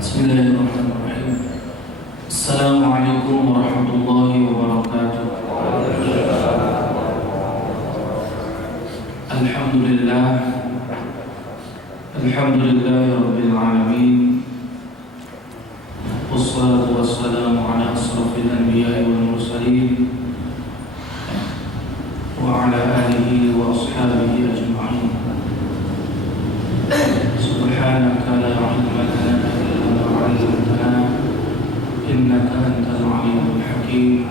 Bismillahirrahmanirrahim. Assalamualaikum warahmatullahi wabarakatuh. Alhamdulillah. Alhamdulillahi rabbil alamin. Wassalatu wassalamu ala asrafil anbiya'i wal mursalin wa ala alihi wa ashabihi ajma'in. Subhanaka la ilma lana illa ma 'allamtana innaka antal 'alimul hakim.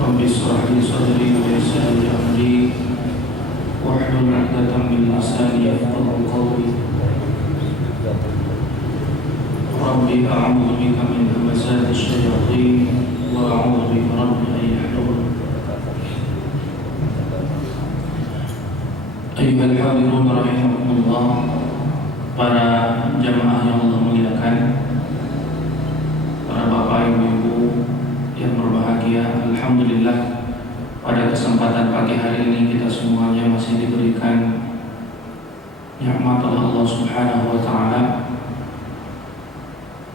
Rabbi shrah li sadri wa yassir li amri wahlul 'uqdatam min lisani yafqahu qawli. Rabbi a'udzu bika min hamazati syayatin wa a'udzu bika rabbi an yahdurun. Ayyuhal hadirun rahimakumullah, para jamaah yang Allah muliakan, para bapak ibu yang berbahagia, alhamdulillah pada kesempatan pagi hari ini kita semuanya masih diberikan nikmat oleh Allah Subhanahu wa taala.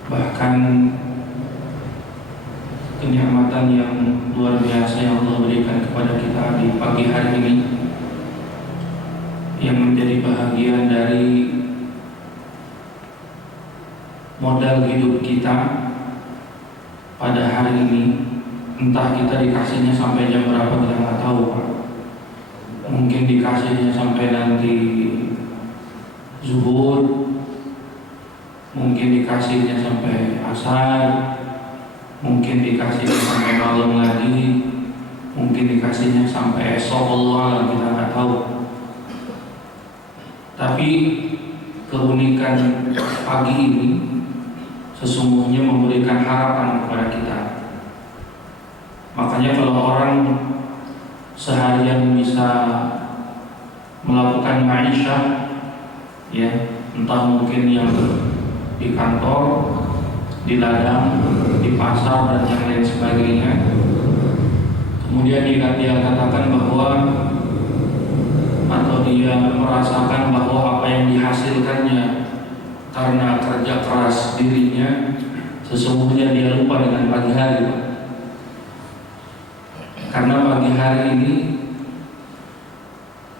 Bahkan kenikmatan yang luar biasa yang Allah berikan kepada kita di pagi hari ini, yang menjadi bahagian dari modal hidup kita pada hari ini. Entah kita dikasihnya sampai jam berapa kita nggak tahu, Pak. Mungkin dikasihnya sampai nanti zuhur, mungkin dikasihnya sampai asar, mungkin dikasihnya sampai malam lagi, mungkin dikasihnya sampai esok, Allah kita nggak tahu. Tapi keunikan pagi ini sesungguhnya memberikan harapan kepada kita. Makanya kalau orang seharian bisa melakukan ma'isyah, ya, entah mungkin yang di kantor, di ladang, di pasar dan yang lain sebagainya, kemudian dia katakan bahwa atau dia merasakan bahwa apa yang dihasilkannya karena kerja keras dirinya, sesungguhnya dia lupa dengan pagi hari. Karena pagi hari ini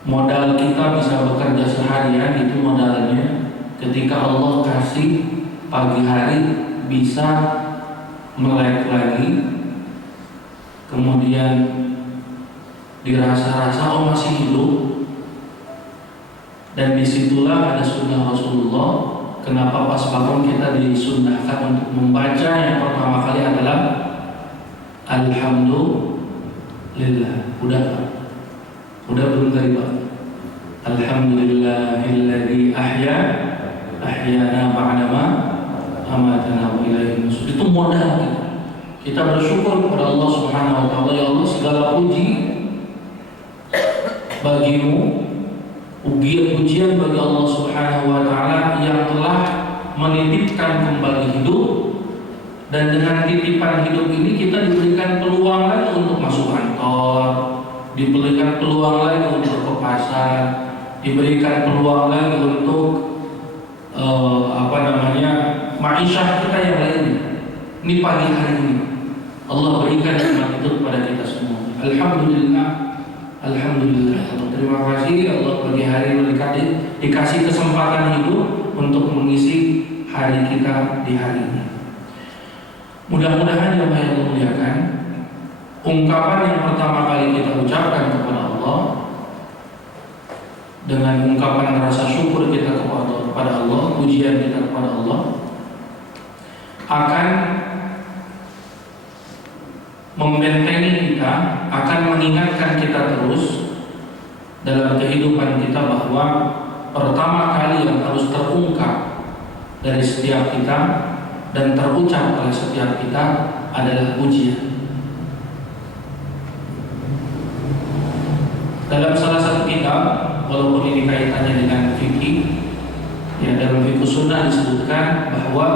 modal kita bisa bekerja seharian, itu modalnya ketika Allah kasih pagi hari bisa melek lagi, kemudian dirasa-rasa oh masih hidup. Dan disitulah ada sunnah Rasulullah. Kenapa pas bangun kita disunnahkan untuk membaca yang pertama kali adalah Alhamdulillah. Udah belum tadi Pak? Alhamdulillahilladzi ahyana ba'dama amatana wa ilaihi nusyur. Itu modal kita bersyukur kepada Allah Subhanahu wa taala. Ya Allah, segala puji bagimu, pujian bagi Allah Subhanahu wa taala yang telah menitipkan kembali hidup, dan dengan titipan hidup ini kita diberikan peluang lagi untuk masuk kantor, diberikan peluang lagi untuk ke pasar, diberikan peluang lagi untuk ma'isyah kita yang lainnya. Ini pagi hari ini Allah berikan nikmat itu kepada kita semua. Alhamdulillah. Terima kasih Allah pagi hari ini dikasih kesempatan hidup untuk mengisi hari kita di hari ini. Mudah-mudahan yang Allah muliakan, ungkapan yang pertama kali kita ucapkan kepada Allah dengan ungkapan rasa syukur kita kepada Allah, pujian kita kepada Allah, akan membentengi kita, akan mengingatkan kita terus dalam kehidupan kita bahwa pertama kali yang harus terungkap dari setiap kita dan terucap oleh setiap kita adalah pujian. Dalam salah satu kitab, walaupun ini kaitannya dengan fikih, ya, dalam fikih sunnah disebutkan bahwa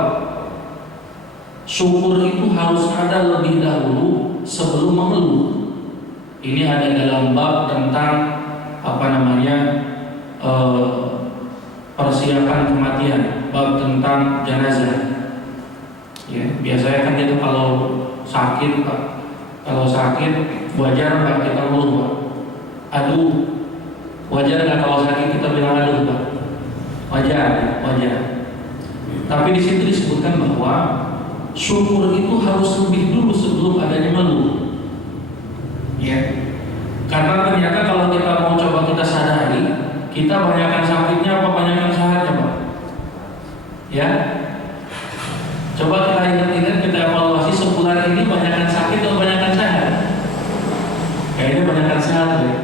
syukur itu harus ada lebih dahulu sebelum mengeluh. Ini ada dalam bab tentang persiapan kematian, bab tentang jenazah. Ya, biasanya kan kita kalau sakit, Pak, wajar nggak kita ngeluh, Pak? Aduh, wajar nggak kalau sakit kita bilang aduh, Pak? Wajar. Tapi di situ disebutkan bahwa syukur itu harus lebih dulu sebelum adanya mengeluh. Ya, karena ternyata kalau kita mau coba kita sadari, kita banyakkan sakitnya apa banyakkan sehatnya, Pak? Ya, coba kita ingat-ingat, kita evaluasi sebulan ini banyakkan sakit atau banyakkan sehat? Kayaknya banyakkan sehat, ya.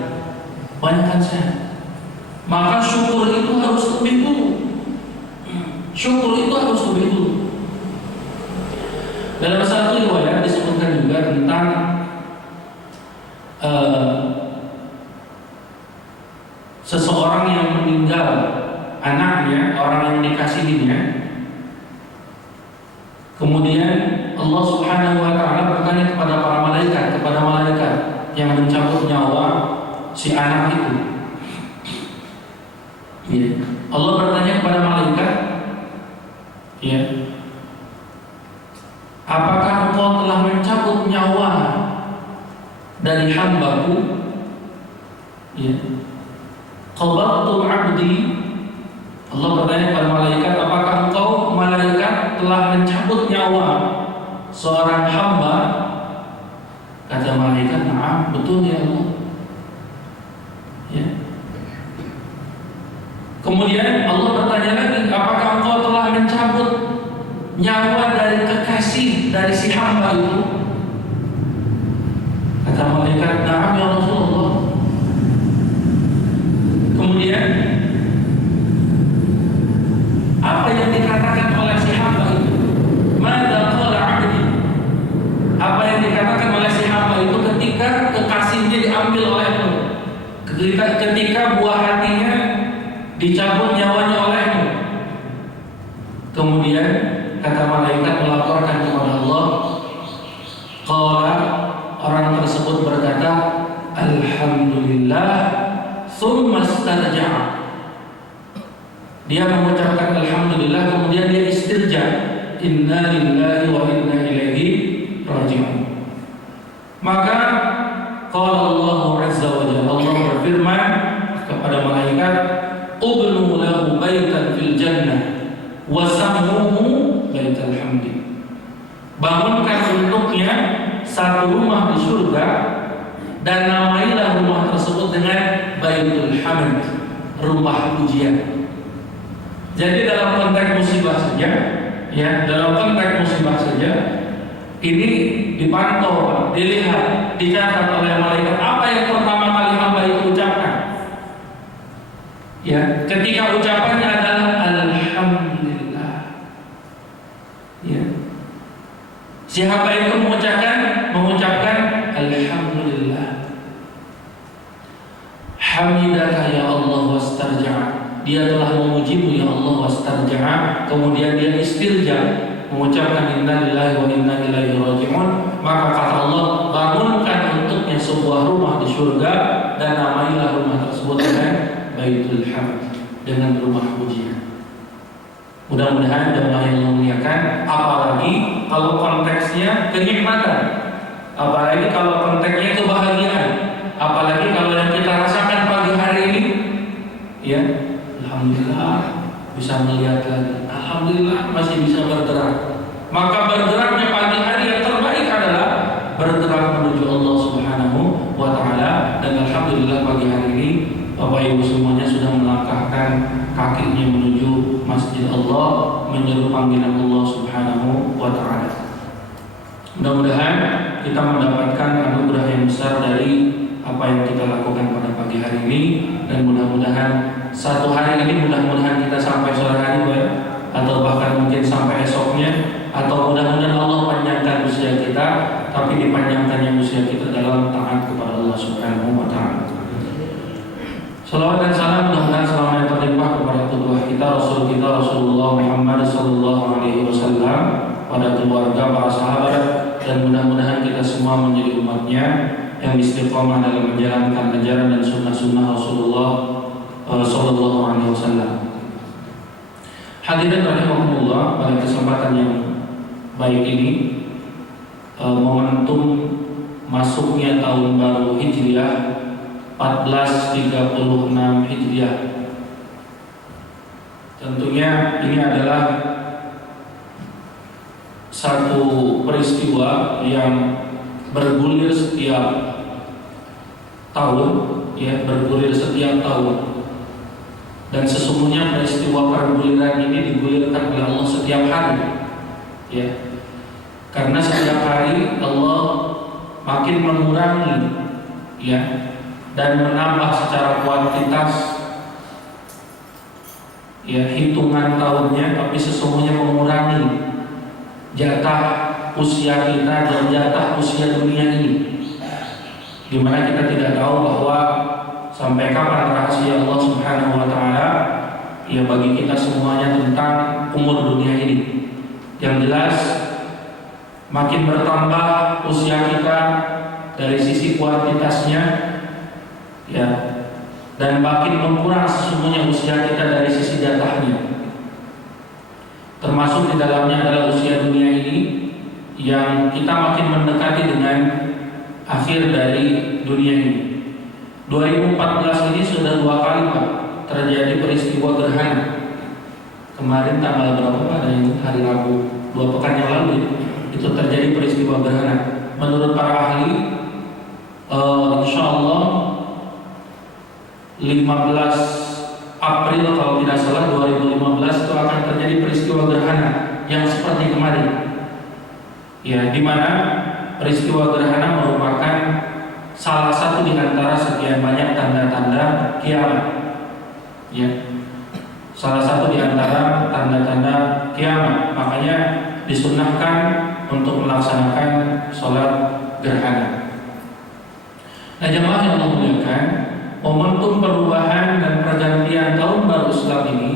Banyakkan sehat. Maka syukur itu harus lebih dulu. Dalam satu riwayat disebutkan juga tentang seseorang yang meninggal anaknya, orang yang dikasihinya. Kemudian Allah Subhanahu wa taala bertanya kepada para malaikat yang mencabut nyawa si anak itu. Ya. Allah bertanya kepada malaikat, ya, apakah engkau telah mencabut nyawa dari hambaku? Ya. Qabattu 'abdi. Allah bertanya kepada malaikat, apakah engkau malaikat telah mencabut nyawa seorang hamba? Kata malaikat, "Na'am, betul ya Allah." Ya. Kemudian Allah bertanya lagi, apakah engkau telah mencabut nyawa dari kekasih dari si hamba itu? Kata malaikat, "Na'am ya Rasulullah." Kemudian apa yang dikatakan oleh si hamba itu? Madza qala 'abdi? Apa yang dikatakan oleh si hamba itu ketika kekasihnya diambil olehmu? Ketika buah hatinya dicabut nyawanya olehmu. Kemudian kata malaikat melaporkan kepada Allah, qala, orang tersebut berkata, alhamdulillah, tsumma istarja'a. Dia mengucapkan alhamdulillah, kemudian dia istirja, inna lillahi wa inna ilaihi raji'un. Maka qala Allah azza wa jalla, Allah berfirman kepada malaikat, ubnu lahu baitan fil jannah wa sammuhu baital hamdi. Bangunkan untuknya satu rumah di surga dan namailah rumah tersebut dengan Baitul Hamd, rumah pujian. Jadi dalam konteks musibah saja, ya, dalam konteks musibah saja, ini dipantau, dilihat, dicatat oleh malaikat apa yang pertama kali hamba itu ucapkan. Ya, ketika ucapannya adalah alhamdulillah. Ya. Si hamba itu mengucapkan alhamdulillah. Hamidaka ya Allah wastarja'a. Dia telah memujimu ya Allah wastarja'a. Kemudian dia istirja, mengucapkan inna lillahi wa inna ilaihi raji'un. Maka kata Allah, bangunkan untuknya sebuah rumah di surga dan namailah rumah tersebut dengan Baitul Hamd, dengan rumah pujian. Mudah-mudahan jemaah yang memuliakan, apalagi kalau konteksnya kenikmatan, apalagi kalau konteksnya kebahagiaan, apalagi kalau yang kita rasakan pagi hari ini, ya, alhamdulillah bisa melihat lagi, alhamdulillah masih bisa bergerak. Maka bergeraknya pagi hari yang terbaik adalah bergerak menuju Allah Subhanahu wa taala. Dan alhamdulillah pagi hari ini Bapak Ibu semuanya sudah melangkahkan kakinya menuju Masjid Allah, menyeru panggilan Allah Subhanahu wa taala. Mudah-mudahan kita mendapatkan anugerah yang besar dari apa yang kita lakukan pada pagi hari ini, dan mudah-mudahan satu hari ini mudah-mudahan kita sampai sore hari, atau bahkan mungkin sampai esoknya, atau mudah-mudahan Allah panjangkan usia kita, tapi dipanjangkannya usia kita dalam taat kepada Allah Subhanahu wa taala. Salawat dan salam mudah-mudahan selamanya terlimpah kepada kedua kita, Rasul kita Rasulullah Muhammad sallallahu alaihi wasallam, pada keluarga, para sahabat, dan mudah-mudahan kita semua menjadi umatnya yang istiqomah dalam menjalankan ajaran dan sunnah-sunnah Rasulullah Sallallahu Alaihi Wasallam. Hadirin rahimakumullah, pada kesempatan yang baik ini, momentum masuknya tahun baru Hijriah 1436 Hijriah. Tentunya ini adalah satu peristiwa yang bergulir setiap tahun, ya, bergulir setiap tahun. Dan sesungguhnya peristiwa perguliran ini digulirkan oleh Allah setiap hari, ya. Karena setiap hari Allah makin mengurangi, ya, dan menambah secara kuantitas, ya, hitungan tahunnya, tapi sesungguhnya mengurangi jatah usia kita dan jatah usia dunia ini, dimana kita tidak tahu bahwa sampai kapan rahasia Allah Subhanahu wa Ta'ala, ya, bagi kita semuanya tentang umur dunia ini. Yang jelas makin bertambah usia kita dari sisi kuantitasnya, ya, dan makin berkurang sesungguhnya usia kita dari sisi jatahnya. Termasuk di dalamnya adalah usia dunia ini yang kita makin mendekati dengan akhir dari dunia ini. 2014 ini sudah 2 kali Pak terjadi peristiwa gerhana. Kemarin tanggal berapa Pak? Hari Rabu 2 pekan yang lalu itu terjadi peristiwa gerhana. Menurut para ahli, insya Allah 15 April kalau tidak salah 2015 itu akan terjadi peristiwa gerhana yang seperti kemarin, ya, di mana peristiwa gerhana merupakan salah satu di antara sekian banyak tanda-tanda kiamat, ya, salah satu di antara tanda-tanda kiamat. Makanya disunnahkan untuk melaksanakan sholat gerhana. Nah, jemaah yang Allah muliakan, momentum perubahan dan pergantian tahun baru Islam ini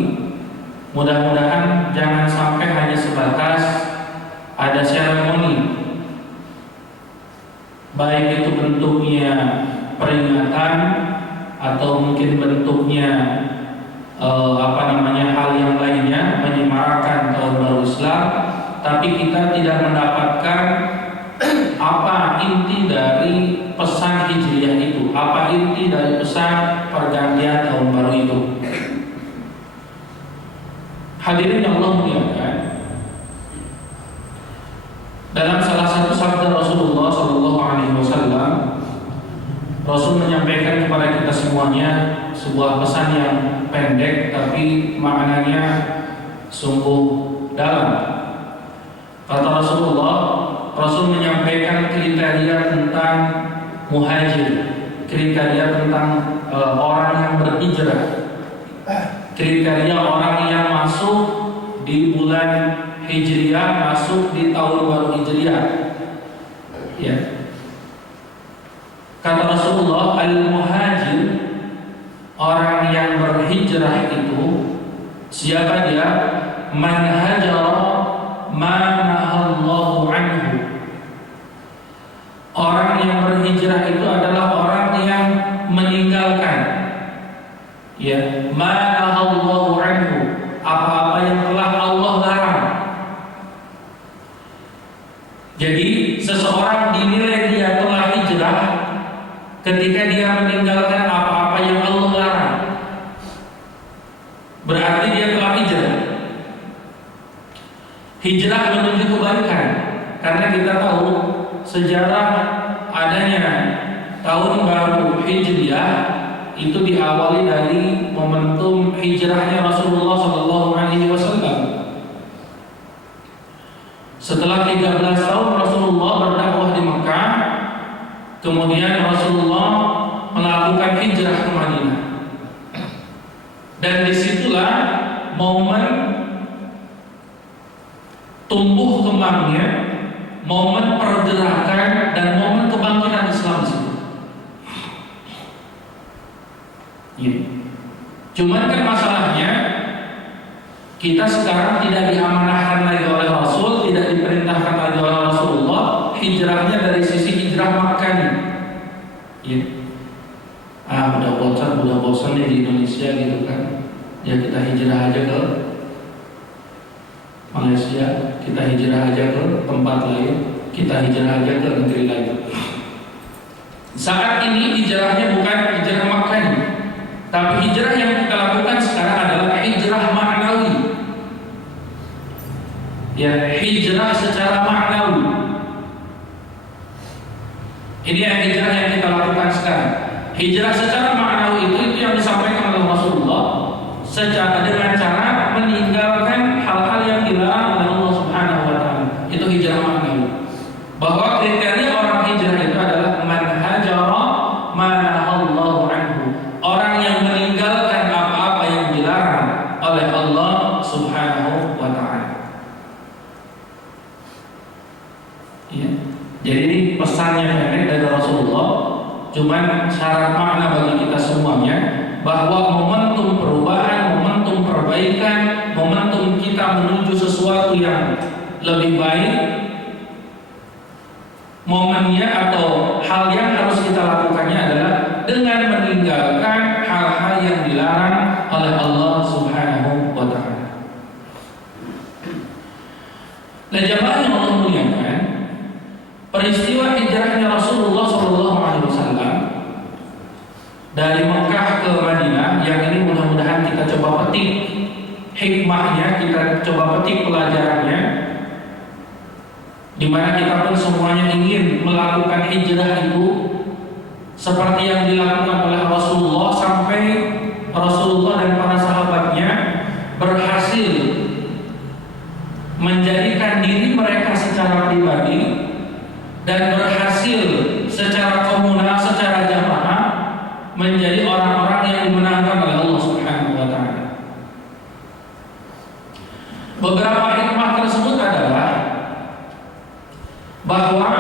mudah-mudahan jangan sampai hanya sebatas ada seremoni, baik itu bentuknya peringatan atau mungkin bentuknya hal yang lainnya menyemarakan tahun baru Islam, tapi kita tidak mendapatkan apa inti dari pesan Hijriah itu, apa inti dari pesan pergantian tahun baru itu. Hadirin yang Allah muliakan, dalam salah satu sabda Rasulullah Shallallahu Alaihi Wasallam, Rasul menyampaikan kepada kita semuanya sebuah pesan yang pendek tapi maknanya sungguh dalam. Kata Rasulullah, Rasul menyampaikan kriteria tentang muhajir, kriteria tentang orang yang berhijrah, kriteria orang yang masuk di bulan Hijriah, masuk di tahun baru Hijriah, ya. Kata Rasulullah, al-muhajir, orang yang berhijrah itu siapa dia? Man hajara ma nahallahu anhu. Orang yang berhijrah itu adalah orang yang meninggalkan, ya, ma nahallahu anhu, apa-apa yang telah Allah larang. Jadi seseorang dinilai dia telah hijrah ketika dia meninggalkan apa-apa yang Allah larang. Berarti dia telah hijrah. Hijrah menuju kebaikan, karena kita tahu sejarah adanya tahun baru Hijriah itu diawali dari momentum hijrahnya Rasulullah Shallallahu Alaihi Wasallam. Setelah 13 tahun Rasulullah berdakwah di Mekah, kemudian Rasulullah melakukan hijrah ke Madinah. Dan disitulah momen tumbuh kembangnya, momen pergerakan dan momen kebangkitan Islam di situ. Ya. Cuman kan masalahnya kita sekarang tidak diamanahkan lagi oleh Rasul, tidak diperintahkan lagi oleh Rasulullah hijrahnya dari sisi hijrah Makkah. Ya. udah bosan nih di Indonesia gitu kan, ya kita hijrah aja ke Malaysia, kita hijrah aja ke tempat lain, kita hijrah aja ke negeri lain. Saat ini hijrahnya bukan hijrah Makkah, tapi hijrah yang kita lakukan sekarang adalah hijrah maknawi. Ya, hijrah secara maknawi. Ini yang hijrah yang kita lakukan sekarang. Hijrah secara maknawi itu yang disampaikan oleh Rasulullah secara dengan cara meninggalkan hal-hal yang dilarang oleh Allah Subhanahu wa taala. Itu hijrah maknawi. Bahwa kriteria orang hijrah itu adalah man hajara ma nahallahu anhu. Orang yang meninggalkan apa-apa yang dilarang oleh Allah Subhanahu wa taala. Ya. Jadi ini pesannya pendek dari Rasulullah, cuman syarat makna bagi kita semuanya bahwa momentum perubahan, momentum perbaikan, momentum kita menuju sesuatu yang lebih baik, momennya atau hal yang harus kita lakukannya adalah dengan meninggalkan hal-hal yang dilarang oleh Allah Subhanahu wa taala. Nah, jamaah yang Allah muliakan, peristiwa hijrahnya Rasulullah SAW dari Mekah ke Madinah, yang ini mudah-mudahan kita coba petik hikmahnya, kita coba petik pelajarannya, di mana kita pun semuanya ingin melakukan hijrah itu seperti yang dilakukan oleh Rasulullah, sampai Rasulullah dan para sahabatnya berhasil menjadikan diri mereka secara pribadi dan berhasil secara komunal, secara jamaah menjadi orang-orang yang dimenangkan oleh Allah Subhanahu wa taala. Beberapa hikmah tersebut adalah bahwa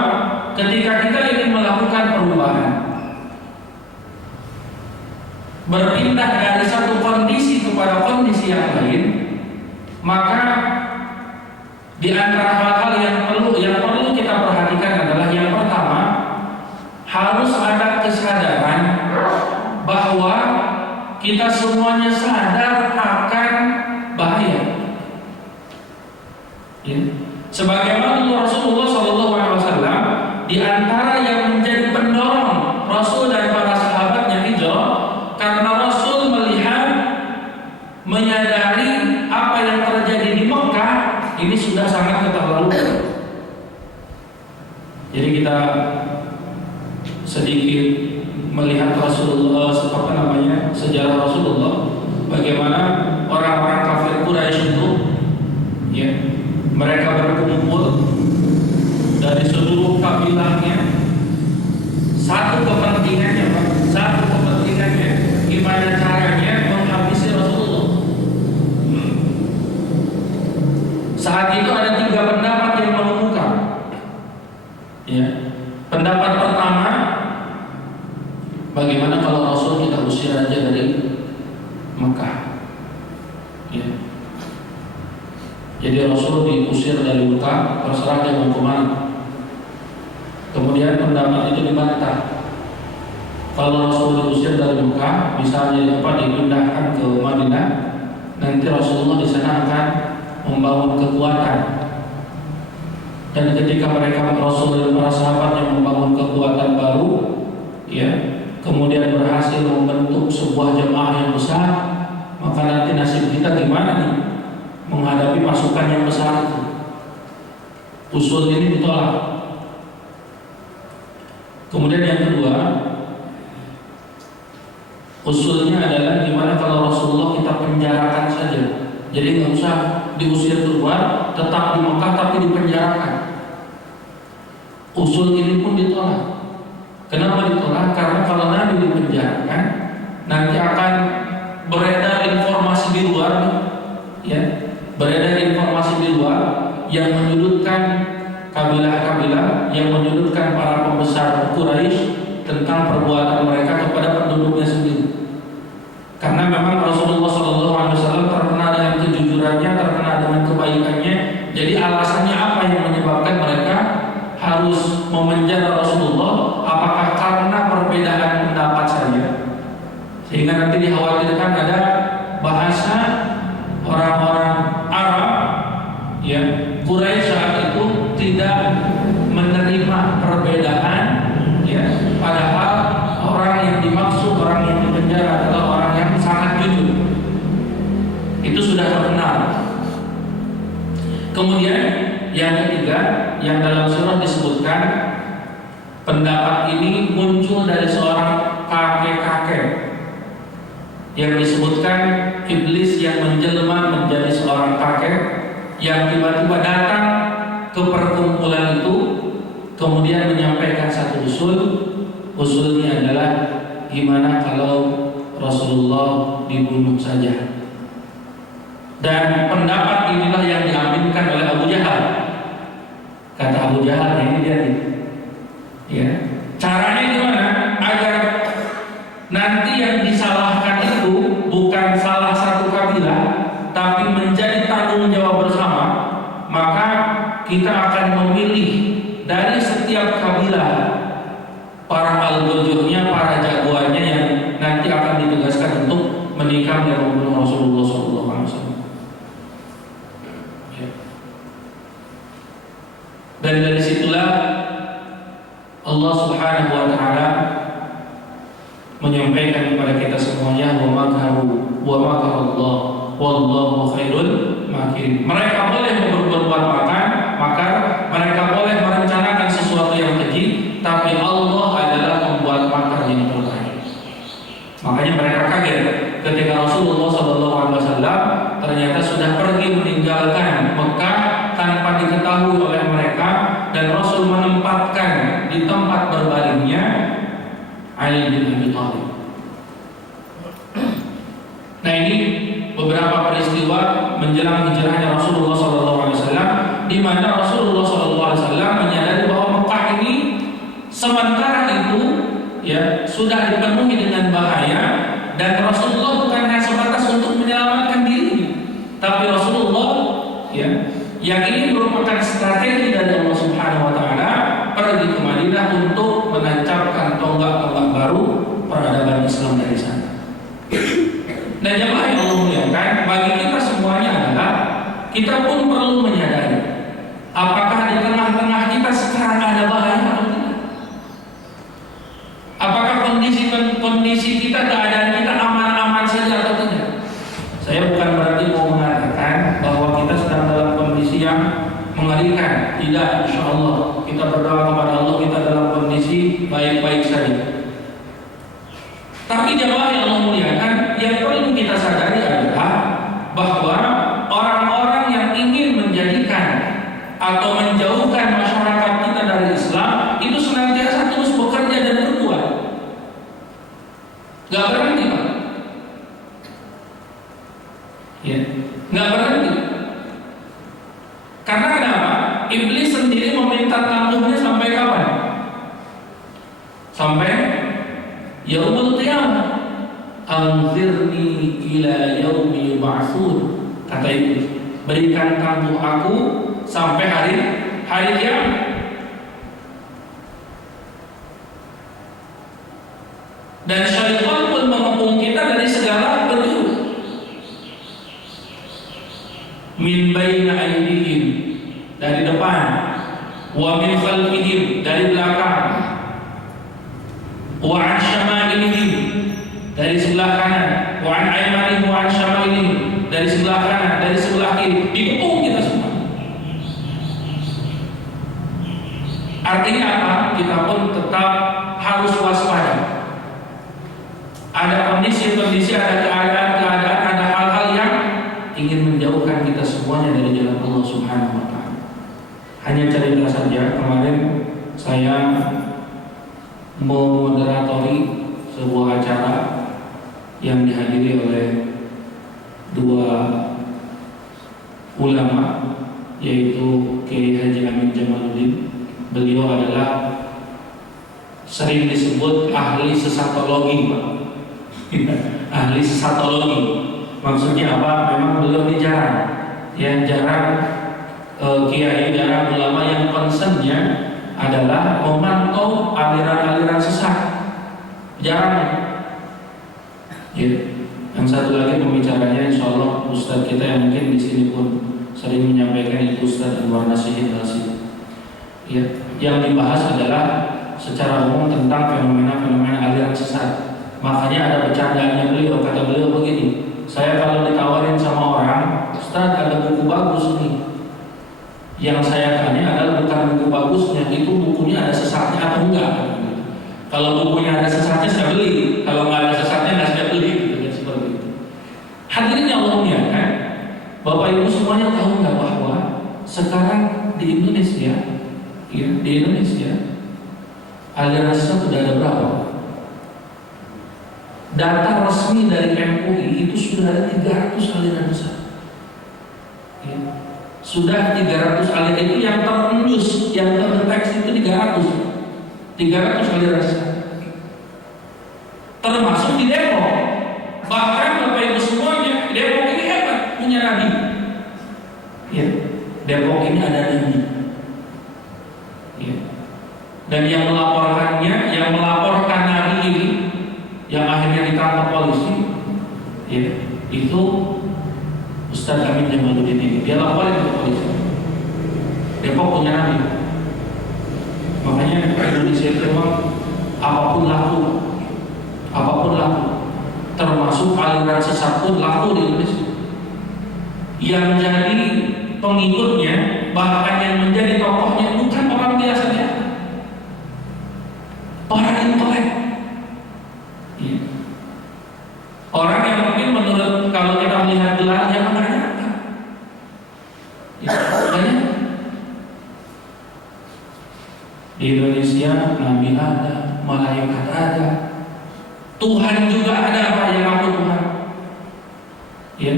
ketika kita ingin melakukan perubahan, berpindah dari satu kondisi kepada kondisi yang lain, maka di antara hal-hal yang perlu kita perhatikan adalah yang pertama, harus ada kesadaran bahwa kita semuanya sadar akan bahaya. Ya. Sebagaimana Rasulullah SAW di antara yang menjadi pendorong Rasul dan para sahabatnya hijrah, karena Rasul melihat, menyadari apa yang terjadi di Mekah ini sudah sangat keterlaluan. Jadi kita sedikit melihat Rasulullah, sejarah Rasulullah, bagaimana orang-orang kafir Quraisy itu, ya, mereka berkumpul dari seluruh kabilahnya, satu kepentingannya, gimana caranya menghabisi Rasulullah. Saat itu ada 3 pendapat yang mengemuka. Ya. Pendapat pertama, bagaimana kalau Rasul kita usir aja dari Mekah. Ya. Jadi Rasul diusir dari Mekah, terserah dia mau kemana. Kemudian pendapat itu dibantah. Kalau Rasul diusir dari Mekah, misalnya dipindahkan ke Madinah, nanti Rasulullah di sana akan membangun kekuatan. Dan ketika mereka Rasul dan para sahabat yang membangun kekuatan baru, ya, kemudian berhasil membentuk sebuah jemaah yang besar, maka nanti nasib kita gimana nih menghadapi pasukan yang besar itu? Usul ini ditolak. Kemudian yang kedua, usulnya adalah gimana kalau Rasulullah kita penjarakan saja. Jadi nggak usah diusir keluar, tetap di Mekah tapi dipenjarakan. Usul ini pun ditolak. Kenapa ditolak? Karena kalau Nabi dipenjarakan, nanti akan beredar informasi di luar, ya, beredar informasi di luar yang menyudutkan kabilah-kabilah, yang menyudutkan para pembesar Quraisy tentang perbuatan mereka kepada penduduknya sendiri. Karena memang Rasulullah SAW terkenal dengan kejujurannya, terkenal dengan kebaikannya. Jadi alasannya apa yang menyebabkan mereka harus memenjara Rasulullah? Apakah karena perbedaan pendapat saja? Nanti dikhawatirkan ada bahasa orang-orang Arab, ya, Quraisy saat itu tidak menerima perbedaan, ya, padahal orang yang dimaksud, orang yang dipenjara adalah orang yang sangat jujur. Itu sudah terkenal. Kemudian yang ketiga, yang dalam surah disebutkan, pendapat ini muncul dari seorang kakek-kakek yang disebutkan iblis yang menjelma menjadi seorang kakek yang tiba-tiba datang ke perkumpulan itu, kemudian menyampaikan satu usul. Usulnya adalah, gimana kalau Rasulullah dibunuh saja? Dan pendapat inilah yang diaminkan oleh Abu Jahal. Kata Abu Jahal, ini dia nih, ya, caranya gimana agar nanti yang disalahkan itu bukan salah satu kabilah, tapi menjadi tanggung jawab bersama. Maka kita akan memilih dari setiap kabilah para al-gujurnya, para jagoannya yang nanti akan ditugaskan untuk menikam dan membunuh Rasulullah SAW. Dan dari situlah Allah Subhanahu wa Ta'ala menyampaikan kepada kita semuanya, wa makaru wa makarallah wallahu khairul makirin. Mereka boleh berbuat makar, mereka boleh merencanakan sesuatu yang keji, tapi Allah adalah pembuat makar yang terbaik. Makanya mereka kaget ketika Rasulullah SAW ternyata sudah pergi meninggalkan Mekah tanpa diketahui oleh mereka, dan Rasul menempatkan di tempat berbaringnya Ali bin Abi Thalib. Nah, ini beberapa peristiwa menjelang hijrahnya Rasulullah SAW, di mana Rasulullah SAW menyadari bahwa Mekah ini sementara itu, ya, sudah dipenuhi dengan bahaya, dan Rasulullah bukan hanya sebatas untuk menyelamatkan diri, tapi Rasulullah, ya, yang ini merupakan strategi dari Allah Subhanahu wa Ta'ala, pergi ke Madinah untuk menancapkan tonggak-tonggak baru peradaban Islam dari sana. Dan jemaah yang Allah muliakan, bagi kita semuanya adalah, kita pun perlu menyadari apakah di tengah-tengah kita sekarang ada bahaya atau tidak. Apakah kondisi kita, keadaan kita aman-aman saja atau tidak. Saya bukan berarti mau mengatakan bahwa kita sedang dalam kondisi yang mengerikan. Tidak, insya Allah kita berdoa kepada Allah, kita dalam kondisi baik-baik saja. Tapi jemaah yang Allah muliakan, yang perlu kita sadari adalah bahwa orang-orang yang ingin menjadikan atau menjauhkan masyarakat kita dari Islam itu senantiasa terus bekerja dan berbuat, gak berhenti, Pak. Ya, gak berhenti. Karena kenapa? Iblis sendiri meminta tangguhnya sampai kapan? Sampai yaumul qiyamah. Anzirni ila yaumi yub'atsun, kata Iblis, berikan tangguh aku sampai hari kiamat. Dan syaitan pun mengepung kita dari segala penjuru. Min baina aydihim, dari depan, wa min khalfihim, dari belakang, wa an syama'ilihim, dari sebelah kanan, wa an aymanihim wa an syama'ilihim, dari sebelah kanan, dari sebelah kiri, dikepung kita semua. Artinya apa? Kita pun tetap harus waspada. Ada kondisi-kondisi, ada keadaan-keadaan, ada hal-hal yang ingin menjauhkan kita semuanya dari jalan Allah Subhanahu wa Ta'ala. Hanya cerita saja, kemarin saya memoderatori sebuah acara yang dihadiri oleh dua ulama, yaitu Kiai Haji Amin Jamaluddin. Beliau adalah sering disebut ahli sesatologi, Pak. Ahli sesatologi. Maksudnya apa? Memang beliau ini jarang kiai, jarang ulama yang concernnya adalah memantau aliran-aliran sesat. Jarang. Ya. Yang satu lagi pembicaranya insya Allah Ustadz kita yang mungkin di sini pun sering menyampaikan itu Ustadz Anwar Nasihin Nasib. Ya. Yang dibahas adalah secara umum tentang fenomena-fenomena aliran sesat. Makanya ada bercandaannya beliau, kata beliau begini, saya kalau ditawarin sama orang, Ustadz ada buku bagus nih, yang saya tanya adalah bukan buku bagusnya, itu bukunya ada sesatnya atau enggak. Kalau bukunya ada sesatnya saya beli, kalau nggak ada sesatnya nggak saya beli, gitu kan, seperti itu. Hadirin yang Allah muliakan, Bapak Ibu semuanya tahu nggak bahwa sekarang di Indonesia, ya, di Indonesia aliran sesat sudah ada berapa? Data resmi dari MUI itu sudah ada 300 aliran sesat. Ya. Sudah 300 aliran itu yang terendus, yang terdeteksi itu 300 aliran sesat. Termasuk di Depok. Bahkan Bapak Ibu semuanya, Depok ini hebat, punya nabi. Ya. Depok ini ada nabi. Ya. Dan yang melaporkan nabi ini, yang akhirnya ditangkap polisi, ya, itu Ustadz Amin Jamaluddin ini. Dia laporin ke polisi. Depok punya nabi. Makanya Indonesia itu memang apapun laku, termasuk aliran sesat pun laku di Indonesia. Yang jadi pengikutnya, bahkan yang menjadi tokohnya bukan orang biasanya, orang intelek. Ya. Orang yang mungkin menurut kalau kita melihat gelar yang menanyakan, ya, banyak. Di Indonesia nabi ada, malaikat ada, Tuhan juga ada, apa yang aku Tuhan. Ya.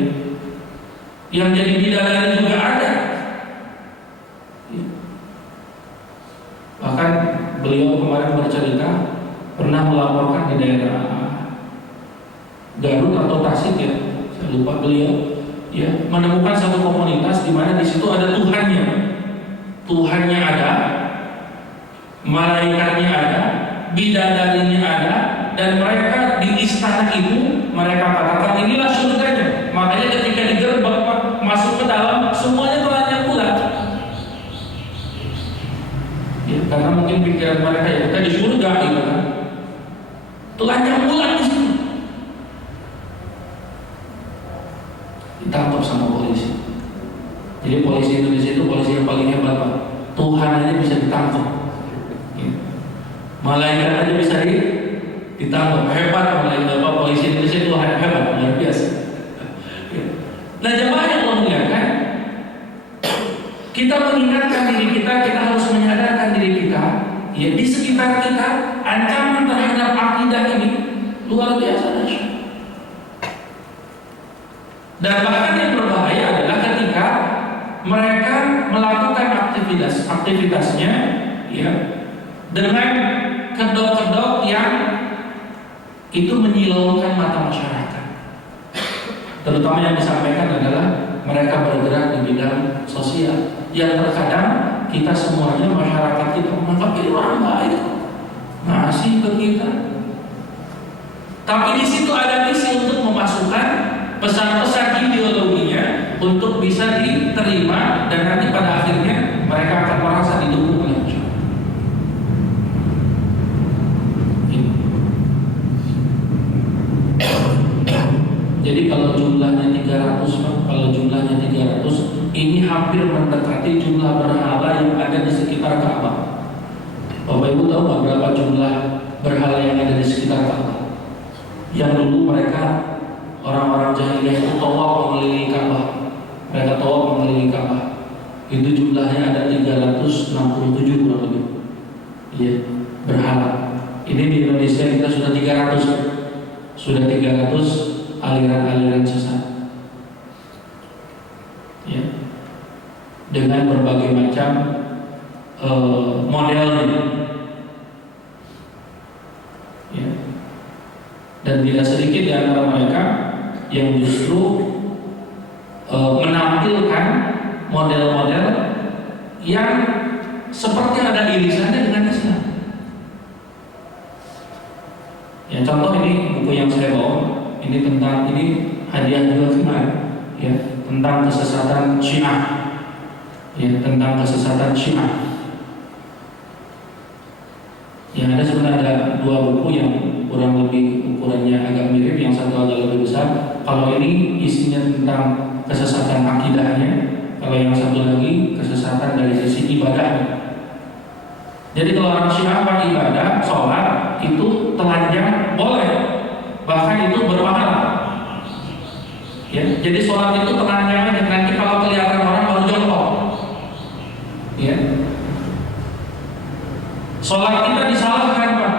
Yang jadi bidadari juga ada. Ya. Bahkan beliau kemarin bercerita pernah melaporkan di daerah Garut atau Tasik, ya, saya lupa, beliau ya menemukan satu komunitas di mana di situ ada Tuhannya ada, malaikatnya ada, bidadarinya ada, dan mereka di istana itu mereka katakan inilah surganya. Makanya ketika digerbek masuk ke dalam semuanya telanjang bulat. Ya, karena mungkin pikiran mereka ya kita di surga gitu kan. Telanjang bulat di sini. Ditangkap sama polisi. Jadi polisi Indonesia itu polisi yang paling hebat, Pak. Tuhan aja bisa ditangkap. Ya. Malaikat aja bisa ditangkap. Hebat malaikat, Pak. Polisi Indonesia itu hebat, luar biasa. Ya. Nah, jemaah yang memuliakan, kita mengingatkan diri kita harus menyadarkan diri kita, ya, di sekitar kita ancaman terhadap akidah ini luar biasa dahsyat. Dan bahkan yang berbahaya adalah ketika mereka melakukan aktivitasnya, ya, dengan kedok-kedok yang itu menyilaukan mata masyarakat. Terutama yang disampaikan adalah mereka bergerak di bidang sosial, yang terkadang kita semuanya, masyarakat kita menganggap ini orang baik, ngasih ke kita. Tapi di situ ada misi untuk memasukkan pesan-pesan ideologinya untuk bisa diterima, dan nanti pada akhirnya mereka akan merasa didukung oleh masyarakat. Jadi kalau jumlahnya 300, ini hampir mendekati jumlah berhala yang ada di sekitar Ka'bah. Bapak Ibu tahu nggak berapa jumlah berhala yang ada di sekitar Ka'bah? Yang dulu mereka orang-orang jahiliyah itu tawaf mengelilingi Ka'bah. Mereka tawaf mengelilingi Ka'bah. Itu jumlahnya ada 367 kurang lebih. Iya, berhala. Ini di Indonesia kita sudah 300 aliran-aliran sesat. Ya. Dengan berbagai macam modelnya. Ya. Dan tidak sedikit di antara mereka yang justru menampilkan model-model yang seperti ada irisannya dengan Islam. Ya, contoh ini buku yang saya bawa, ini hadiah juga kemarin, ya, tentang kesesatan Syiah, ya, tentang kesesatan Syiah. Ya, ada sebenarnya ada dua buku yang kurang lebih ukurannya agak mirip, yang satu agak lebih besar. Kalau ini isinya tentang kesesatan akidahnya, kalau yang satu lagi kesesatan dari sisi ibadah. Jadi kalau orang Syiah ibadah, sholat itu telanjang boleh, bahkan itu berpahala. Ya, jadi sholat itu telanjang aja, nanti kalau kelihatan orang baru jongkok. Ya, sholat kita disalahkan, Pak,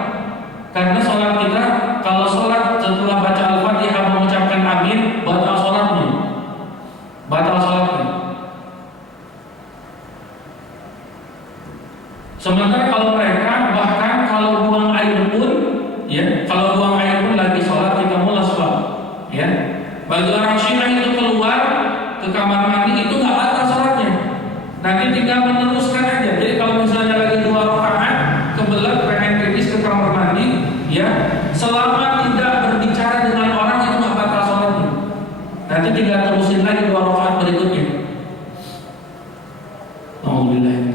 karena sholat kita, kalau sholat setelah baca Al-Fatihah mengucapkan amin, batal sholatnya, batal sholatnya. Sementara kalau mereka bahkan kalau buang air pun, ya, kalau buang air pun lagi sholat kita mulai sholat, ya. Bagi orang Syiah itu keluar ke kamar mandi itu nggak batal sholatnya, nanti tinggal meneruskan aja. Jadi kalau misalnya lagi 2 rakaat kebelet pengen pipis ke kamar mandi, ya, selama tidak berbicara dengan orang itu nggak batal sholatnya, nanti tinggal terusin lagi 2 rakaat berikutnya. Alhamdulillah.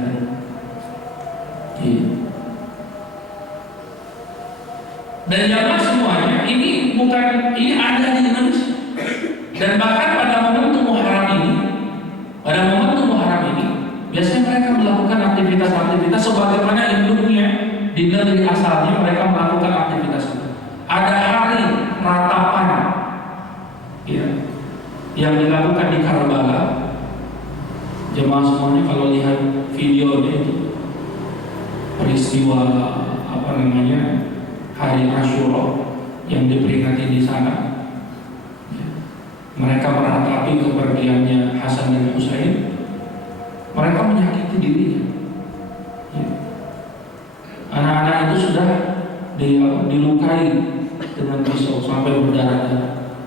Dan jamaah semuanya ini ada di Indonesia. Dan bahkan pada momentum Muharram ini, biasanya mereka melakukan aktivitas-aktivitas sebagaimana induknya di negeri asalnya mereka melakukan aktivitas itu. Ada hari ratapan, ya, yang dilakukan di Karbala. Jemaah semuanya kalau lihat videonya itu peristiwa hari Asyura yang diperingati di sana, ya. Mereka meratapi kepergiannya Hasan dan Husain. Mereka menyakiti dirinya, ya. Anak-anak itu sudah dilukai dengan pisau sampai berdarah-darah.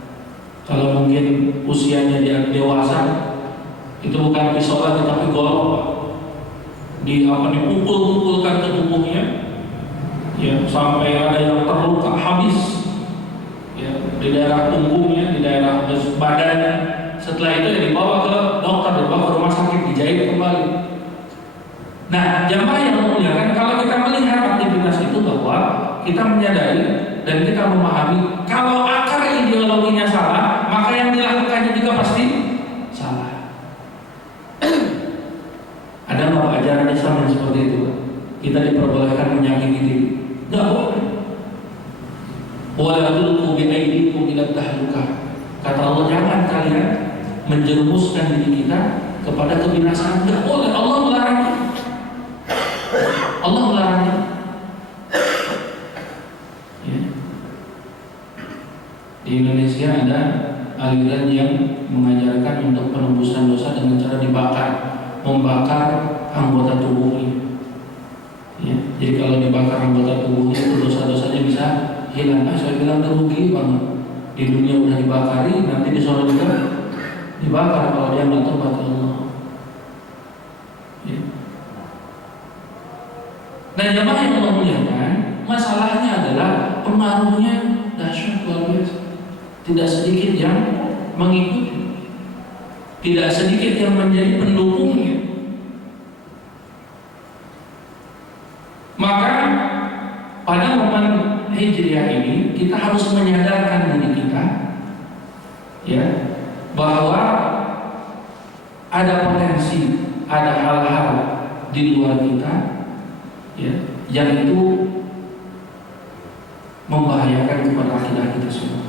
Kalau mungkin usianya dia dewasa, itu bukan pisau lagi tapi golok, dipukul-pukulkan ke tubuhnya, ya, sampai ada yang terluka habis, ya, di daerah punggungnya, di daerah badannya. Setelah itu ya dibawa ke dokter, dibawa ke rumah sakit, dijahit kembali. Nah, jamaah yang memuliakan, kalau kita melihat aktivitas itu bahwa kita menyadari dan kita memahami kalau akar ideologinya salah, maka yang dilakukannya juga pasti salah. Ada nggak ajaran Islam yang seperti itu? Kita diperbolehkan menyakiti diri. Nggak boleh. Wala tulqu bi aydikum ila tahlukah. Kata Allah, jangan kalian menjerumuskan diri kita kepada kebinasaan. Nggak boleh. Allah melarangnya. Allah melarangnya. Ya. Di Indonesia ada aliran yang mengajarkan untuk penembusan dosa dengan cara membakar anggota tubuhnya. Ya, jadi kalau dibakar anggota tubuhnya itu dosa-dosanya bisa hilang. Saya bilang rugi banget. Di dunia udah dibakari, nanti di surga juga dibakar kalau dia nggak tobat ke Allah. Ya. Nah, jamaah yang Allah muliakan, masalahnya adalah pengaruhnya dahsyat luar biasa. Tidak sedikit yang mengikuti, tidak sedikit yang menjadi pendukungnya. Maka pada momen Hijriah ini kita harus menyadarkan diri kita, ya, bahwa ada potensi, ada hal-hal di luar kita, ya, yang itu membahayakan kepada akidah kita semua,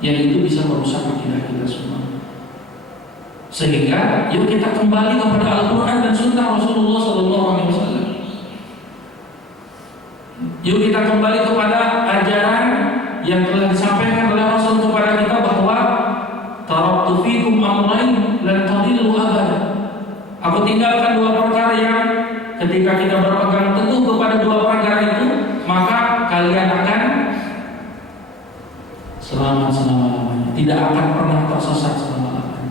yang itu bisa merusak akidah kita semua. Sehingga yuk kita kembali kepada Al-Quran dan Sunnah Rasulullah SAW. Yuk kita kembali kepada ajaran yang telah disampaikan oleh Rasul kepada kita bahwa taraktu fikum amrayn lan tadillu abada. Aku tinggalkan 2 perkara yang ketika kita berpegang teguh kepada 2 perkara itu, maka kalian akan selamat selama-lamanya, tidak akan pernah tersesat selama-lamanya.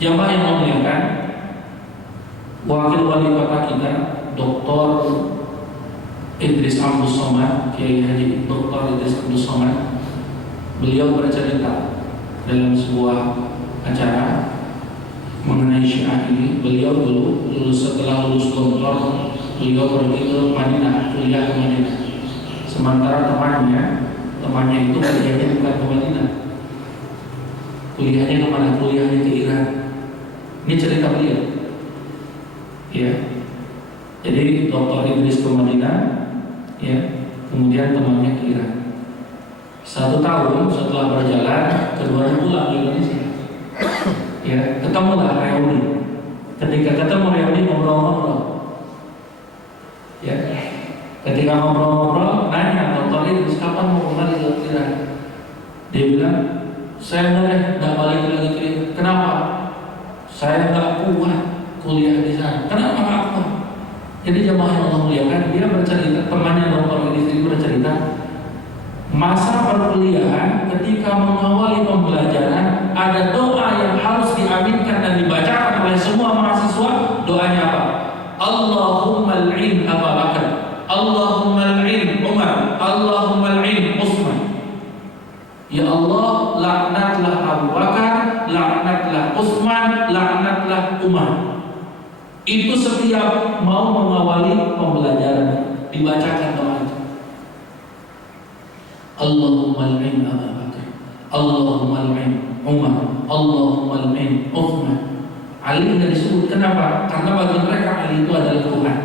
Jamaah yang memuliakan, wakil wali kota kita Dr. Idris Abdus Somad, Kiai Haji Dr. Idris Abdus Somad, beliau bercerita dalam sebuah acara mengenai Syiah ini. Beliau dulu setelah lulus doktor, beliau pergi ke Madinah, kuliah ke Madinah. Sementara temannya itu kuliahnya bukan ke Madinah, kuliahnya kemana? Kuliahnya ke Iran. Ini cerita beliau, ya. Jadi Dr. Idris ke Madinah, ya, kemudian temannya ke Iran. 1 tahun setelah berjalan, keduanya pulang ke Indonesia. Ya, ketemulah reuni. Ketika ketemu reuni, ngobrol-ngobrol. Ya, ketika ngobrol-ngobrol, nanya Dr. Idris kapan mau kembali ke Iran. Dia bilang, saya nggak balik lagi ke Iran. Kenapa? Saya nggak kuat kuliah di sana. Kenapa nggak kuat? Jadi jemaah yang Allah muliakan, dia bercerita, temannya Dr. Idris bercerita, masa perkuliahan ketika mengawali pembelajaran ada doa yang harus diaminkan dan dibacakan oleh semua mahasiswa. Doanya apa? Allahumma al'in Abu Bakar, Allahumma al'in Umar, Allahumma al'in Utsman. Ya Allah, laknatlah Abu Bakar, laknatlah Utsman, laknatlah Umar. Itu setiap mau mengawali pembelajaran dibacakan doa itu. Allahumma al'in Abu Bakar, Allahumma al'in Umar, Allahumma al'in Utsman. Ali tidak disebut. Kenapa? Karena bagi mereka Ali itu adalah Tuhan.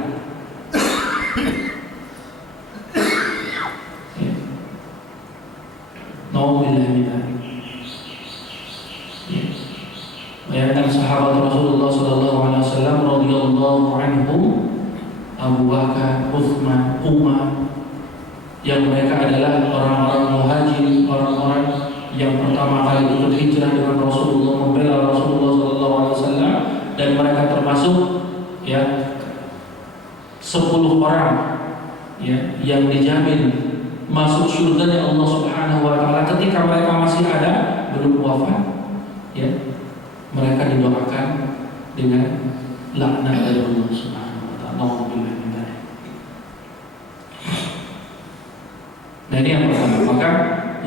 Nauzubillah min dzalik. Bayangkan sahabat Rasulullah sallallahu alaihi wasallam radhiyallahu anhum, Abu Bakar, Utsman, Umar, yang mereka adalah orang-orang muhajir, orang-orang yang pertama kali ikut hijrah dengan Rasulullah, membela Rasulullah sallallahu alaihi wasallam, dan mereka termasuk ya 10 orang ya yang dijamin masuk surga Allah Subhanahu wa taala ketika mereka masih ada, belum wafat, ya. Mereka didoakan dengan laknat dari Allah Subhanahu wa taala. Alhamdulillah. Nah, ini yang pertama. Maka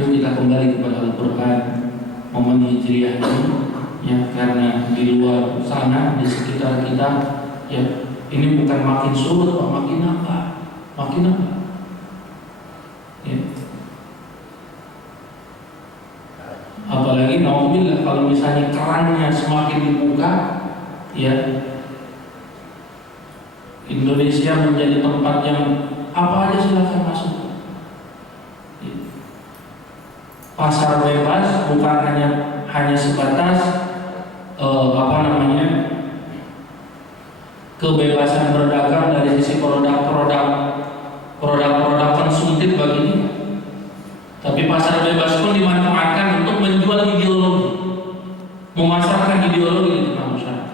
yuk kita kembali kepada Al-Quran, momen hijriah ini, ya, karena di luar sana, di sekitar kita, ya, ini bukan makin surut, makin apa? Makin apa? Ya. Apalagi nauzubillah kalau misalnya kerannya semakin dibuka, ya, Indonesia menjadi tempat yang apa aja silakan masuk. Pasar bebas bukan hanya sebatas kebebasan berdagang dari sisi produk konsumtif bagi ini, tapi pasar bebas pun dimanfaatkan untuk menjual ideologi, memasarkan ideologi di tengah masyarakat.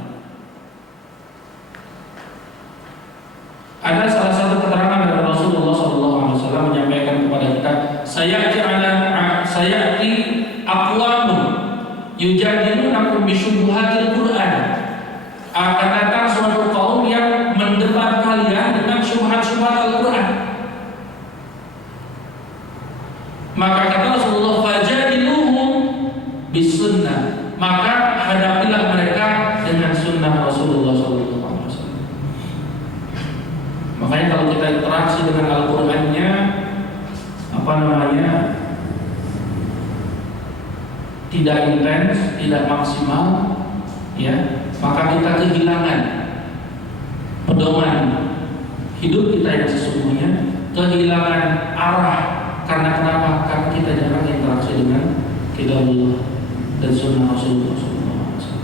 Ada salah satu keterangan dari Rasulullah SAW menyampaikan kepada kita, sayati aqwamun yujadilunakum bisyubhatil Qur'an. Akan datang suatu kaum yang mendebat kalian dengan syubhat-syubhat Al-Qur'an. Maka kata Rasulullah, fajadiluhum bisunnah. Maka hadapilah mereka dengan sunnah Rasulullah SAW. Makanya kalau kita interaksi dengan Al-Qur'annya, tidak intens, tidak maksimal, ya, maka kita kehilangan pedoman hidup kita yang sesungguhnya, kehilangan arah. Karena kenapa? Karena kita jarang interaksi dengan kitabullah dan sunnah Rasulullah SAW.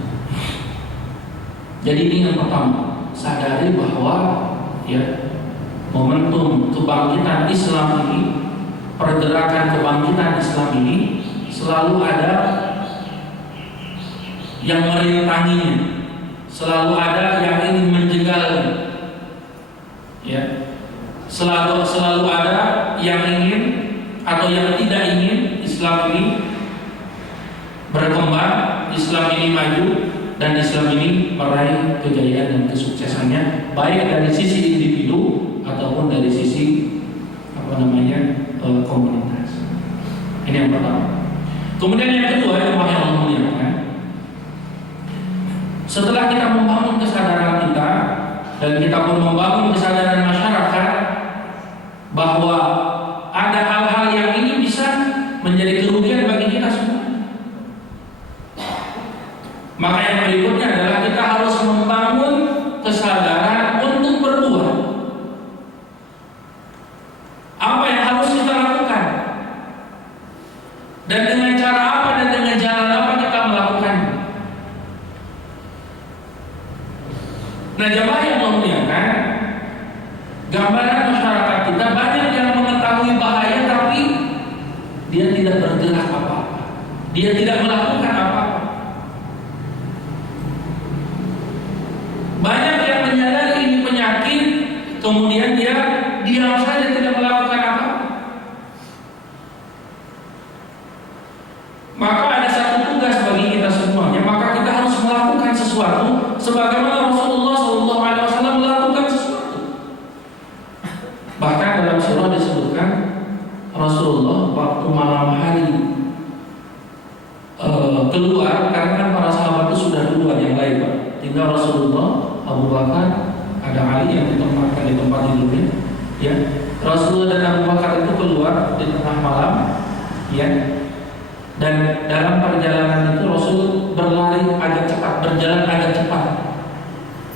Jadi ini yang pertama, sadari bahwa ya, momentum kebangkitan Islam ini, pergerakan kebangkitan Islam ini selalu ada yang merintanginya, selalu ada yang ingin menjegalnya, ya, selalu ada yang ingin atau yang tidak ingin Islam ini berkembang, Islam ini maju, dan Islam ini meraih kejayaan dan kesuksesannya, baik dari sisi individu ataupun dari sisi Kemudian yang kedua, yang Allah muliakan, setelah kita membangun kesadaran kita dan kita pun membangun kesadaran masyarakat bahwa ada hal-hal yang ini bisa menjadi kerugian bagi kita semua, maka yang berikutnya adalah kita harus membangun kesadaran untuk berbuat. Apa yang harus kita lakukan? Dan dengan cara apa dan dengan jalan apa kita melakukannya? Nah, jamaah yang memuliakan, gambaran masyarakat kita banyak yang mengetahui bahaya tapi dia tidak bergerak apa-apa. Dia tidak melakukan apa-apa. Banyak yang menyadari ini penyakit, kemudian dia diam saja tidak melakukan apa-apa. Maka ada satu tugas bagi kita semuanya, maka kita harus melakukan sesuatu sebagaimana Rasulullah SAW melakukan sesuatu. Bahkan dalam surah disebutkan Rasulullah waktu malam hari keluar, karena kan para sahabat itu sudah keluar yang lain, Pak. Tinggal Rasulullah, Abu Bakar, ada Ali yang ditempatkan di tempat tidurnya, ya. Rasulullah dan Abu Bakar itu keluar di tengah malam, ya. Dan dalam perjalanan itu Rasul berlari agak cepat, berjalan agak cepat,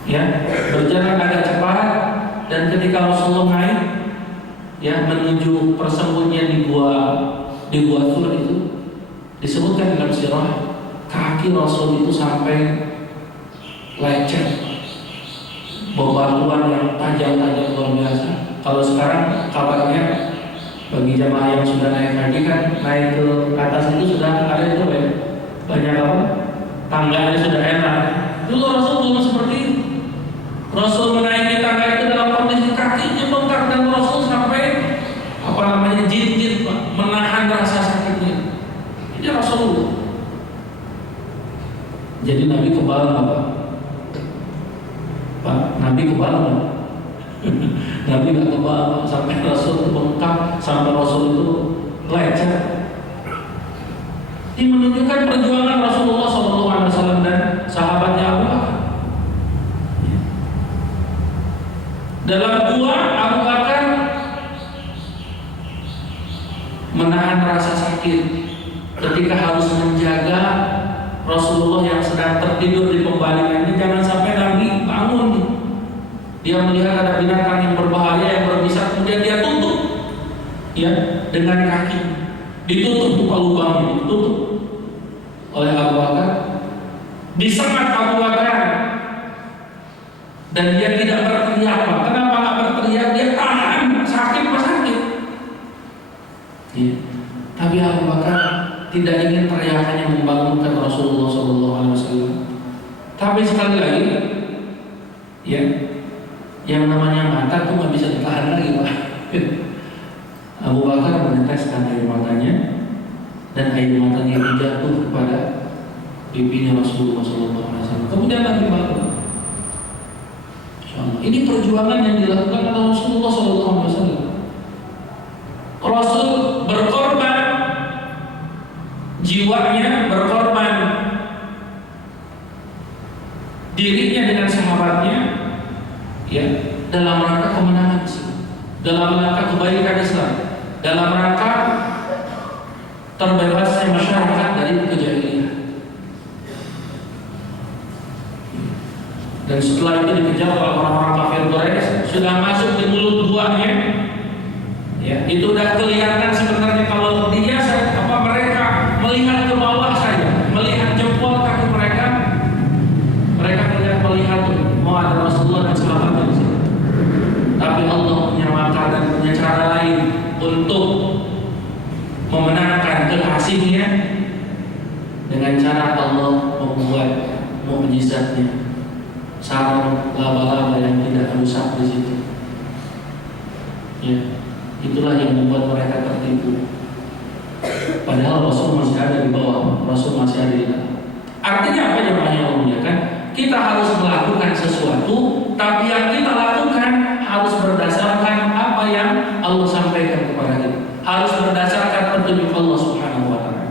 ya, berjalan agak cepat. Dan ketika Rasulullah naik, ya, menuju persembunyian di gua Tur itu, disebutkan dalam sirah kaki Rasul itu sampai lecet, bebatuan yang tajam-tajam luar biasa. Kalau sekarang kabarnya bagi jamaah yang sudah naik haji kan, naik ke atas itu sudah ada itu ya, banyak apa? Tangganya sudah enak. Dulu Rasul belum seperti itu. Rasul menaiki tangga itu dalam kondisi kakinya bengkak dan Rasul sampai jinjit menahan rasa sakitnya. Ini Rasulullah. Jadi Nabi kebal apa? Pak, Nabi kebal apa? Nabi nggak kebal sampai Rasul bengkak, sampai Rasul itu lecet. Ini menunjukkan perjuangan Rasulullah SAW dan sahabatnya Abu Bakar. Dalam gua Abu Bakar menahan rasa sakit ketika harus menjaga Rasulullah yang sedang tertidur di pembalingannya, jangan sampai Nabi bangun. Dia melihat ada binatang yang berbahaya yang berbisa, kemudian dia tutup, ya, dengan kaki, ditutup buka lubangnya, ditutup oleh Abu Bakar, disengat Abu Bakar, dan dia tidak berteriak. Kenapa nggak berteriak? Dia tahan, sakit pas sakit. Ya. Tapi Abu Bakar tidak ingin teriakannya membangunkan Rasulullah SAW. Tapi sekali lagi, ya, yang namanya mata tuh nggak bisa ditahan lagi, Pak. Abu Bakar meneteskan air matanya, dan air matanya jatuh kepada pipinya Rasulullah SAW. Kemudian Nabi bangun. Ini perjuangan yang dilakukan oleh Rasulullah SAW. Rasul berkorban jiwanya, berkorban dirinya dengan sahabatnya, ya, dalam rangka kemenangan Islam, dalam rangka kebaikan Islam, dalam rangka terbebasnya masyarakat dari kejahilian. Dan setelah itu dikejar oleh orang-orang kafir Quraisy, sudah masuk di mulut buahnya, ya, itu sudah kelihatan sebenarnya kalau dia mereka melihat ke bawah saja, melihat jempol kaki mereka melihat mau ada Rasulullah dan sahabatnya di sini. Tapi Allah punya makar dan punya cara lain untuk memenangkan kekasihnya dengan cara Allah membuat mukjizatnya, sarang laba-laba yang tidak rusak di situ. Ya, itulah yang membuat mereka tertipu. Padahal Rasul masih ada di bawah, Rasul masih ada di dalam. Artinya apa jemaah yang memuliakan? Kita harus melakukan sesuatu, tapi yang kita lakukan harus berdasarkan apa yang Allah sampaikan kepada kita. Harus berdasarkan petunjuk Allah Subhanahu wa taala.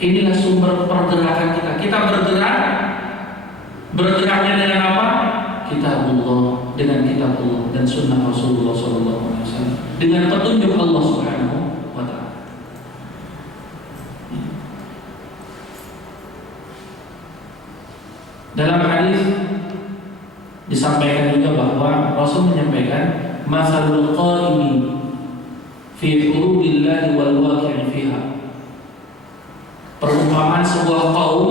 Inilah sumber pergerakan kita. Kita bergeraknya dengan apa? Kitabullah, dengan kitabullah dan sunnah Rasulullah SAW, dengan petunjuk Allah Subhanahu wa Ta'ala. Dalam hadis disampaikan juga bahwa Rasul menyampaikan masalul qaimi fi hurubillahi wal waqi'i fiha. Perumpamaan sebuah kaum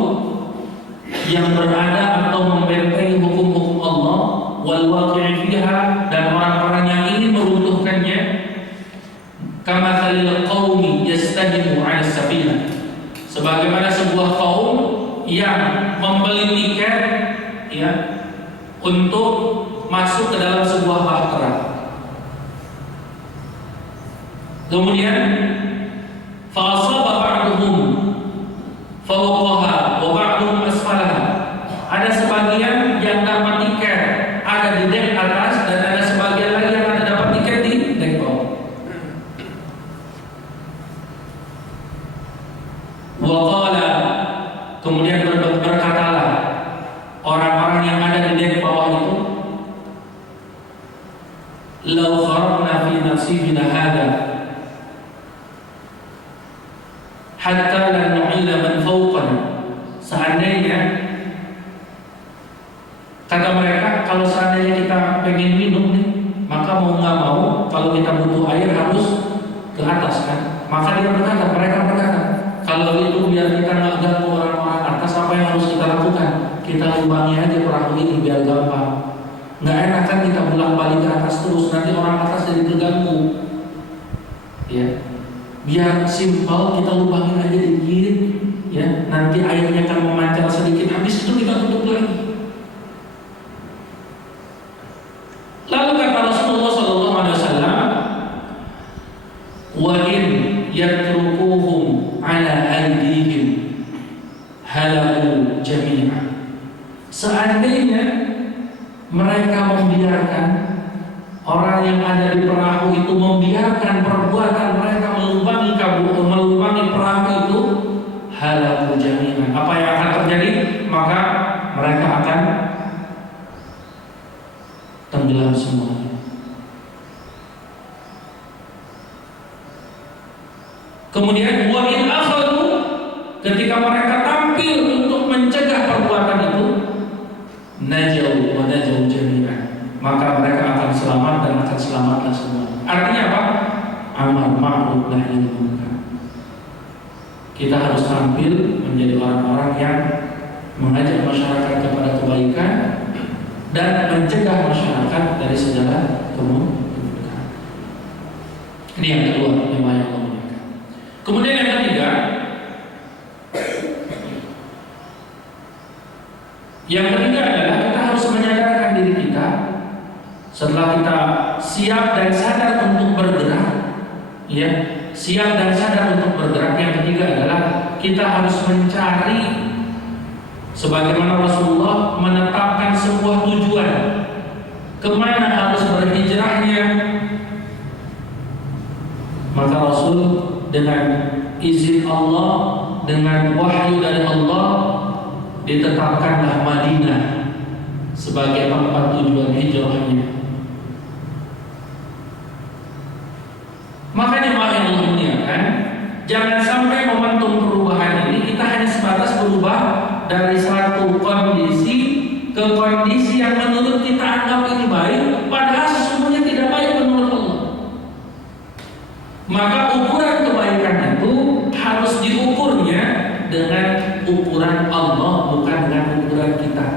yang berada atau membentengi hukum-hukum Allah wal waqi'i fiha, dan orang-orang yang ingin meruntuhkannya, kamathalil qaumi yastahimu 'ala safinah, sebagaimana sebuah kaum yang membeli tiket ya untuk masuk ke dalam sebuah bahtera. Kemudian fa asaba ba'duhum fawqaha wa ba'duhum asfalaha. Ada sebagian yang dapat tiket ada di dek atas, dan ada sebagian lagi yang ada dapat tiket di dek bawah. Wa qala, kemudian berkatalah orang-orang yang ada di dek bawah itu, law kharaqna fi nasibina hadha hatta la nu'ila man fawqana. Seandainya, kata mereka, kalau seandainya kita pengen minum nih, maka mau nggak mau, kalau kita butuh air harus ke atas kan. Maka mereka berkata, kalau itu biar kita nggak ganggu orang-orang atas, apa yang harus kita lakukan? Kita lubangi aja perahu ini biar gampang. Nggak enak kan kita bolak-balik ke atas terus, nanti orang atas jadi terganggu. Ya, biar simpel, kita lubangin aja dikit, ya. Nanti airnya akan memancar sedikit, habis itu kita tutup lagi. Lalu kata Rasulullah SAW, wa in yatrukuhum ala aydihim halaku jami'an. Seandainya mereka membiarkan orang yang ada di perahu itu, membiarkan perbuatan mereka melubangi perahu itu, halaku jami'an, apa yang akan terjadi? Maka mereka akan tenggelam semuanya. Kemudian wa in akhadu, ketika mereka tampil untuk mencegah perbuatan itu, najau wa najau jami'an, maka mereka akan selamat dan akan selamatlah semua. Artinya apa? Amar ma'ruf nahi munkar. Kita harus tampil menjadi orang-orang yang mengajak masyarakat kepada kebaikan dan mencegah masyarakat dari segala kemungkaran. Ini yang kedua, lima yang memuliakan. Kemudian yang ketiga, adalah kita harus menyadarkan diri kita. Setelah kita siap dan sadar untuk bergerak, ya, siap dan sadar untuk bergerak. Yang ketiga adalah kita harus mencari, sebagaimana Rasulullah menetapkan sebuah tujuan, kemana harus berhijrahnya. Maka Rasul dengan izin Allah, dengan wahyu dari Allah, ditetapkanlah Madinah sebagai tempat tujuan hijrahnya. Makanya yang memuliakan, jangan sampai momentum perubahan ini kita hanya sebatas berubah dari satu kondisi ke kondisi yang menurut kita anggap ini baik, padahal sesungguhnya tidak baik menurut Allah. Maka ukuran kebaikan itu harus diukurnya dengan ukuran Allah, bukan dengan ukuran kita.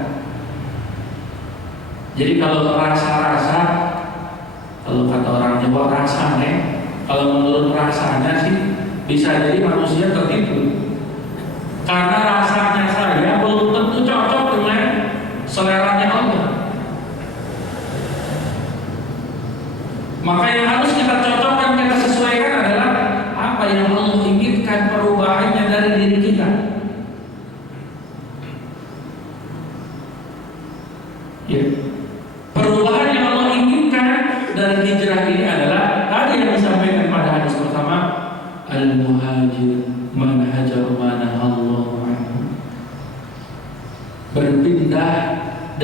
Jadi kalau rasa-rasa, kalau kata orang Jawa rasanya, kalau menurut rasanya sih bisa jadi manusia tertipu. Karena rasanya saya belum tentu cocok dengan seleranya Allah. Maka yang harus kita cocokkan, kita sesuaikan adalah apa yang Allah inginkan perubahannya dari diri kita. Ya. Perubahan yang Allah inginkan dari hijrah ini adalah tadi yang disampaikan pada hadis pertama, al-muhajir man hajar ma nahallahu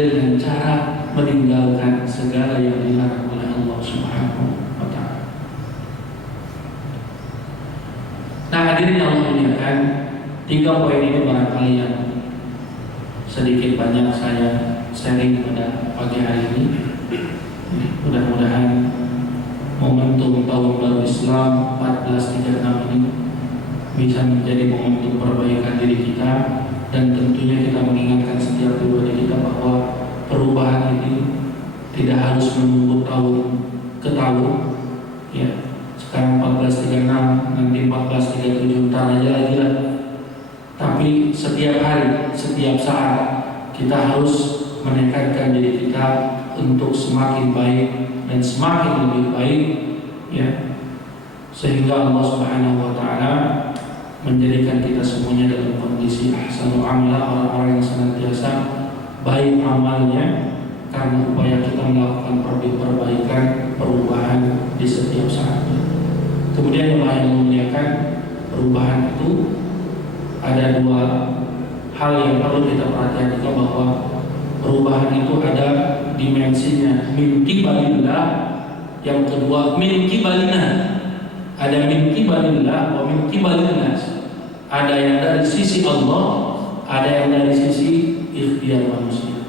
dengan cara meninggalkan segala yang dilarang oleh Allah Subhanahu wa Ta'ala. Nah, hadirin yang Allah muliakan, 3 poin ini barangkali yang sedikit banyak saya sharing pada pagi hari ini. Mudah-mudahan momentum tahun baru Islam 1436 ini bisa menjadi momentum perbaikan diri kita, dan tentunya kita mengingatkan setiap pribadi kita bahwa perubahan ini tidak harus menunggu tahun ke tahun. Ya, sekarang 1436, nanti 1437, entar aja lagi lah. Tapi setiap hari, setiap saat kita harus meningkatkan diri kita untuk semakin baik dan semakin lebih baik, ya, sehingga Allah Subhanahu wa Ta'ala menjadikan kita semuanya dalam kondisi ahsanu amala, orang-orang yang senantiasa baik amalnya karena upaya kita melakukan perbaikan, perubahan di setiap saat. Kemudian yang memuliakan, perubahan itu ada 2 hal yang perlu kita perhatikan juga, bahwa perubahan itu ada dimensinya, min qibalillah, yang kedua min qibalina. Ada min qibalillah wa min qibalinnas. Ada yang dari sisi Allah, ada yang dari sisi ikhtiar manusia.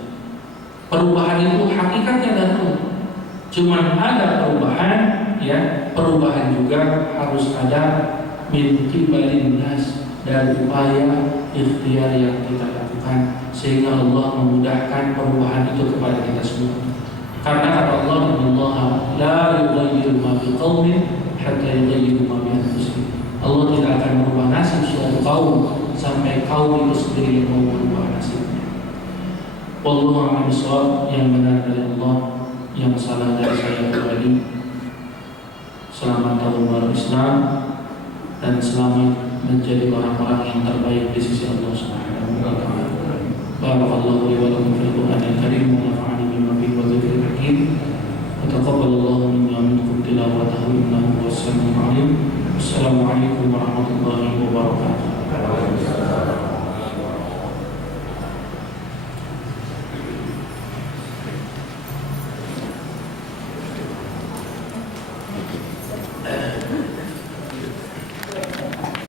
Perubahan itu hakikatnya datang. Cuman ada perubahan, ya, perubahan juga harus ada min qibalinnas, dari upaya ikhtiar yang kita lakukan, sehingga Allah memudahkan perubahan itu kepada kita semua. Karena kata Allah, "Innallaha la yughayyiru ma biqaumin hatta yughayyiru ma bi anfusihim." Allah tidak akan merubah nasib suatu kaum sampai kaum itu sendiri yang mau merubah nasibnya. Wallahu a'lam bishawab. Yang benar dari Allah, yang salah dari saya pribadi. Selamat tahun baru Islam, dan selamat menjadi orang-orang yang terbaik di sisi Allah Subhanahu wa Ta'ala. Barakallahu li wa lakum fil Qur'anil Karim wa nafa'ani